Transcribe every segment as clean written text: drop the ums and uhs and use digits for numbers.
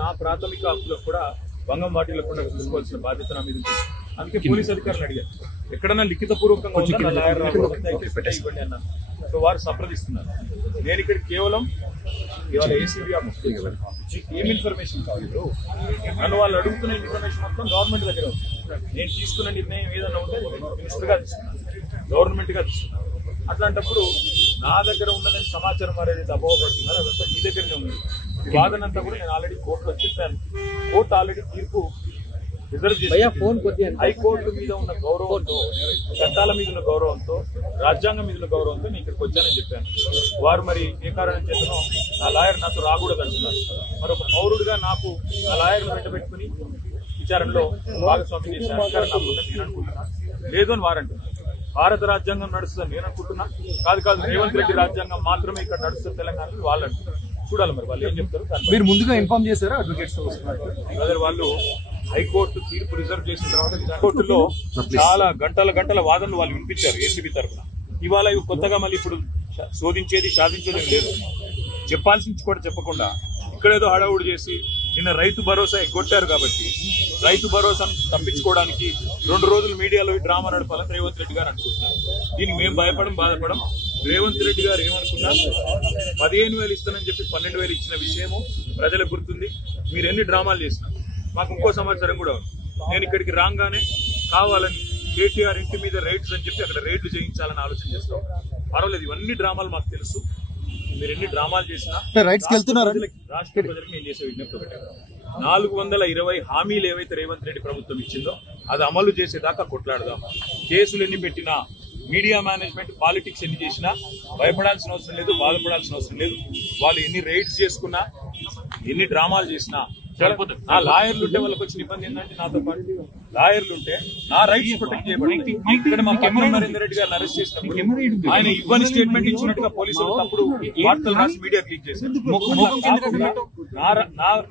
నా ప్రాథమిక హక్కులకు కూడా భంగం వాటిల్లకుండా చూసుకోవాల్సిన బాధ్యత నా మీద ఉంది. అందుకే పోలీస్ అధికారులు అడిగారు, ఎక్కడన్నా లిఖితపూర్వకంగా ఇవ్వండి అన్నారు. సో వారు సంప్రదిస్తున్నారు. నేను ఇక్కడ కేవలం ఇవాళ ఏసీబీ ఏం ఇన్ఫర్మేషన్ కాదు, నన్ను వాళ్ళు అడుగుతున్న ఇన్ఫర్మేషన్ మొత్తం గవర్నమెంట్ దగ్గర ఉంది. నేను తీసుకున్న నిర్ణయం ఏదన్నా ఉంటే మినిస్టర్గా తీసుకున్నాను, గవర్నమెంట్గా తీసుకున్నాను. అట్లాంటప్పుడు నా దగ్గర ఉన్నదని సమాచారం అనేది అపోహపడుతున్నారు, అదంతా మీ దగ్గరనే ఉంది. ఈ వాదనంతా కూడా నేను ఆల్రెడీ కోర్టులో చెప్పాను. కోర్టు ఆల్రెడీ తీర్పు రిజర్వ్ చేసి హైకోర్టు మీద ఉన్న గౌరవంతో, చట్టాల మీద ఉన్న గౌరవంతో, రాజ్యాంగం మీద ఉన్న గౌరవంతో నేను ఇక్కడికి వచ్చానని చెప్పాను. వారు మరి ఏ కారణం చేతనో నా లాయర్ నాతో రాకూడదు అంటున్నారు. మరొక పౌరుడిగా నాకు నా లాయర్ను వెంటబెట్టుకుని విచారణలో భాగస్వామ్యం చేసే అధికారం నాకు ఉందని నేను అనుకుంటున్నాను. లేదు అని వారు అంటున్నారు. భారత రాజ్యాంగం నడుస్తుందని నేను అనుకుంటున్నా. కాదు రేవంత్ రెడ్డి రాజ్యాంగం మాత్రమే ఇక్కడ నడుస్తుంది తెలంగాణలో వాళ్ళు అంటున్నారు. చూడాలి మరి వాళ్ళు ఏం చెప్తారు. మీరు ముందుగా ఇన్ఫార్మ్ చేశారా అడ్వకేట్స్? వాళ్ళు హైకోర్టు తీర్పు రిజర్వ్ చేసిన తర్వాత హైకోర్టులో చాలా గంటల వాదనలు వాళ్ళు వినిపించారు ఏసీబీ తరఫున. ఇవాళ ఇవి కొత్తగా మళ్ళీ ఇప్పుడు శోధించేది సాధించేది లేదు. చెప్పాల్సింది కూడా చెప్పకుండా ఇక్కడేదో హడావుడు చేసి నిన్న రైతు భరోసా ఎగ్గొట్టారు కాబట్టి రైతు భరోసాను తప్పించుకోవడానికి 2 రోజులు మీడియాలో ఈ డ్రామా నడపాలని రేవంత్ రెడ్డి గారు అనుకుంటున్నారు. దీనికి మేము బాధపడం. రేవంత్ రెడ్డి గారు ఏమనుకున్నారు, 15,000 ఇస్తానని చెప్పి 12,000 ఇచ్చిన విషయము ప్రజలకు గుర్తుంది. మీరు ఎన్ని డ్రామాలు చేసినారు. మాకు ఇంకో సమాచారం కూడా ఉంది. నేను ఇక్కడికి రాగానే కావాలని కేటీఆర్ ఇంటి మీద రైడ్స్ అని చెప్పి అక్కడ రైడ్లు చేయించాలని ఆలోచన చేస్తాం. పర్వాలేదు, ఇవన్నీ డ్రామాలు మాకు తెలుసు. మీరు ఎన్ని డ్రామాలు చేసినా రాష్ట్ర ప్రజలకు నేను చేసే విజ్ఞప్తి ఒకటే, 420 హామీలు ఏవైతే రేవంత్ రెడ్డి ప్రభుత్వం ఇచ్చిందో అది అమలు చేసేదాకా కొట్లాడదాం. కేసులు ఎన్ని పెట్టినా, మీడియా మేనేజ్మెంట్ పాలిటిక్స్ ఎన్ని చేసినా భయపడాల్సిన అవసరం లేదు, బాధపడాల్సిన అవసరం లేదు. వాళ్ళు ఎన్ని రైడ్స్ చేసుకున్నా, ఎన్ని డ్రామాలు చేసినా నా లాయర్లు ఉంటే వాళ్ళకి వచ్చిన ఇబ్బంది ఏంటంటే, నాతో పాటు లాయర్లు ఉంటే నా రైట్స్ ప్రొటెక్ట్ చేయబడి ఇక్కడ మా నరేందర్ రెడ్డి గారిని అరెస్ట్ చేసినప్పుడు ఆయన ఇవ్వని స్టేట్మెంట్ ఇచ్చినట్టుగా పోలీసులు తప్పుడు వార్తలు రాసి మీడియా క్లిక్ చేశారు.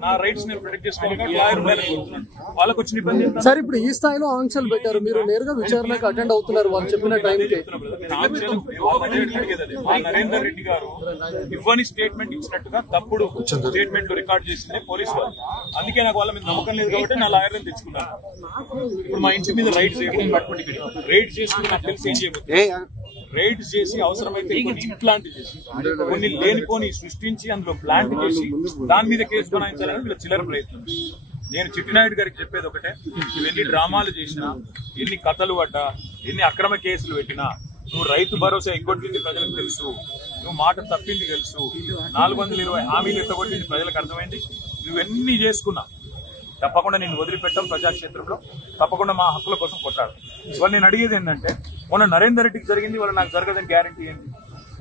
నా రైట్స్ నేను ప్రొటెక్ట్ చేసుకోవాలి, లాయర్ వాళ్ళకి వచ్చిన ఇబ్బంది. సార్ ఇప్పుడు ఈ స్థాయిలో ఆంక్షలు పెట్టారు, మీరు నేరుగా విచారణకు అటెండ్ అవుతున్నారు వాళ్ళు చెప్పిన టైంకి. నరేందర్ రెడ్డి గారు ఇవ్వని స్టేట్మెంట్ ఇచ్చినట్టుగా తప్పుడు స్టేట్మెంట్ రికార్డ్ చేసింది పోలీసు వాళ్ళు. అందుకే నాకు వాళ్ళ మీద నమ్మకం లేదు కాబట్టి నా లాయర్ని తెచ్చుకున్నాను. ఇప్పుడు మా ఇంటి మీద రైడ్స్ రైడ్ చేసుకుని నాకు తెలిసి ఏం చేయబోతుంది, రైడ్స్ చేసి అవసరమైతే కొన్ని ఇంప్లాంట్ చేసి కొన్ని లేనిపోని సృష్టించి అందులో ప్లాంట్ చేసి దాని మీద కేసు బనాయించాలని వీళ్ళ చిల్లర ప్రయత్నం. నేను చిట్టినాయుడు గారికి చెప్పేది ఒకటే, నువ్వు ఎన్ని డ్రామాలు చేసినా, ఎన్ని కథలు పడ్డా, ఎన్ని అక్రమ కేసులు పెట్టినా, నువ్వు రైతు భరోసా ఎగ్గొట్టింది ప్రజలకు తెలుసు, నువ్వు మాట తప్పింది తెలుసు, 420 హామీలు ఎత్తగొట్టింది ప్రజలకు అర్థమైంది. నువ్వెన్ని చేసుకున్నా తప్పకుండా నేను వదిలిపెట్టాం. ప్రజాక్షేత్రంలో తప్పకుండా మా హక్కుల కోసం కొట్టాడు. ఇవాళ నేను అడిగేది ఏంటంటే, మొన్న నరేందర్ రెడ్డికి జరిగింది, ఇవాళ నాకు జరగదని గ్యారంటీ ఏంటి?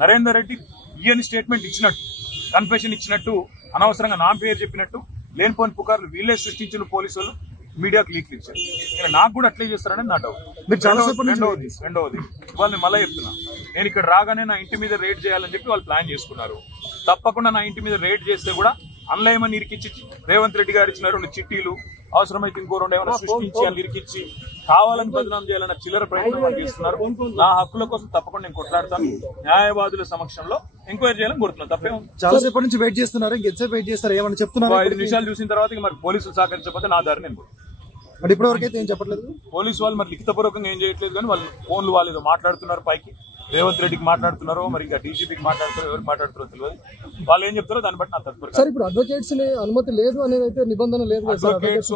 నరేందర్ రెడ్డి ఈయన స్టేట్మెంట్ ఇచ్చినట్టు, కన్ఫెషన్ ఇచ్చినట్టు, అనవసరంగా నా పేరు చెప్పినట్టు లేనిపోని పుకార్లు వీళ్ళే సృష్టించిన పోలీసులు మీడియాకు లీక్లు ఇచ్చారు. నాకు కూడా అట్లే చేస్తారని నా డౌట్. రెండవది ఇవాళ నేను మళ్ళీ చెప్తున్నా, నేను ఇక్కడ రాగానే నా ఇంటి మీద రైడ్ చేయాలని చెప్పి వాళ్ళు ప్లాన్ చేసుకున్నారు. తప్పకుండా నా ఇంటి మీద రైడ్ చేస్తే కూడా అందులో ఏమని ఇరికిచ్చి రేవంత్ రెడ్డి గారు ఇచ్చిన 2 చిట్టీలు, అవసరమైతే ఇంకో 2 ఏమైనా సృష్టించి అని ఇరికిచ్చి కావాలని బదనాం చేయాలన్న చిల్లర ప్రయత్నం చేస్తున్నారు. నా హక్కుల కోసం తప్పకుండా నేను కొట్లాడతాను. న్యాయవాదుల సమక్షంలో ఎంక్వైరీ చేయాలని కోరుతున్నాను. తప్పే చాలా సేపటి నుంచి వెయిట్ చేస్తున్నారు, ఇంకెంతసేపు వెయిట్ చేస్తారు, ఏమని చెప్తున్నారు? 5 నిమిషాలు చూసిన తర్వాత మరి పోలీసులు సహకరించకపోతే నా దారి నేను అంటే ఇప్పటివరకు అయితే ఏం చెప్పట్లేదు పోలీసు వాళ్ళు. మరి లిఖితపూర్వకంగా ఏం చేయట్లేదు, కానీ వాళ్ళు ఫోన్లు వాళ్ళు ఏదో మాట్లాడుతున్నారు పైకి. రేవంత్ రెడ్డికి మాట్లాడుతున్నారో మరి ఇంకా డీజీపీకి మాట్లాడుతారో ఎవరు మాట్లాడుతారో తెలియదు. వాళ్ళు ఏం చెప్తారో దాన్ని బట్టి నా తదుపరి. సార్ ఇప్పుడు అడ్వకేట్స్ అనుమతి లేదు అనేది అయితే నిబంధన లేదు. అడ్వకేట్స్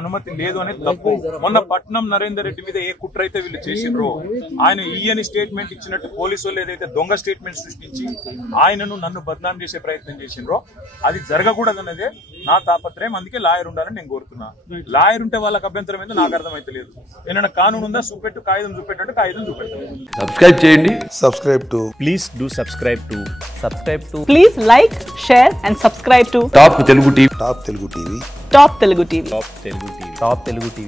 అనుమతి లేదు అనేది తప్పు. మొన్న పట్నం నరేందర్ రెడ్డి మీద ఏ కుట్ర అయితే వీళ్ళు చేసిండ్రో, ఆయన ఈయని స్టేట్మెంట్ ఇచ్చినట్టు పోలీసు వాళ్ళు ఏదైతే దొంగ స్టేట్మెంట్ సృష్టించి ఆయనను నన్ను బద్నాం చేసే ప్రయత్నం చేసిండ్రో అది జరగకూడదన్నదే నా తాపత్రయం. అందుకే లాయర్ ఉండాలని నేను కోరుతున్నా. లాయర్ ఉంటే వాళ్ళకి అభ్యంతరం ఏందో నాకు అర్థమైతే లేదు. ఏమైనా కానూన్ ఉందా, చూపెట్టు, కాగితం చూపెట్టు, కాగితం చూపెట్టు. Subscribe to please do subscribe to please like, share and subscribe to Top Telugu TV. Top Telugu TV.